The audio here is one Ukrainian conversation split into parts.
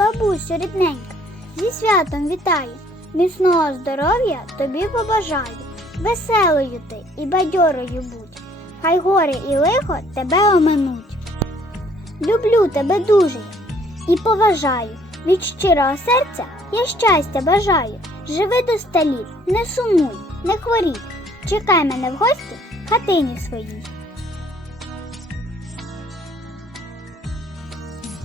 бабусю рідненька, зі святом вітаю, міцного здоров'я тобі побажаю, веселою ти і бадьорою будь, хай горе і лихо тебе оминуть. Люблю тебе дуже і поважаю. Від щирого серця я щастя бажаю. Живи до століт, не сумуй, не хворій. Чекай мене в гості хатині своїй.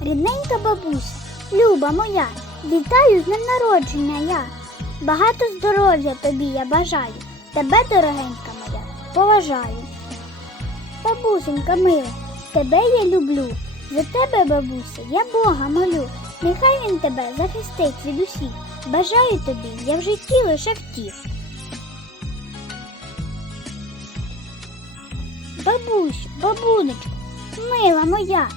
Рідненька бабуся, люба моя, вітаю з днем народження я. Багато здоров'я тобі я бажаю, тебе, дорогенька моя, поважаю. Бабусенька мила, тебе я люблю. За тебе, бабуся, я Бога молю. Нехай він тебе захистить від усіх. Бажаю тобі, я в житті лише втіх. Бабусю, бабунечко, мила моя,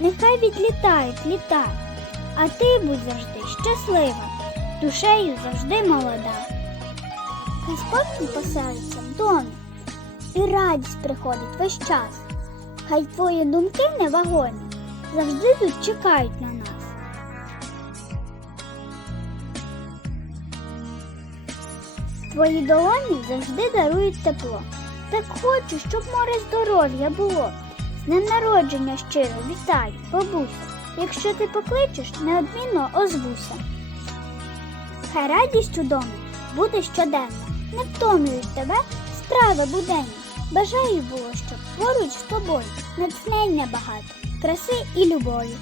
нехай відлітають літа, а ти будь завжди щаслива, душею завжди молода. Хай спокій поселиться в домі, і радість приходить весь час. Хай твої думки невагомі завжди тут чекають на нас. Твої долоні завжди дарують тепло. Так хочу, щоб море здоров'я було. З днем народження щиро вітаю, бабусю. Якщо ти покличеш, неодмінно озвуся. Хай радість у домі буде щоденно, не втомлюють тебе справи буденні. Бажаю було, щоб поруч з тобою натхнення багато, краси і любові.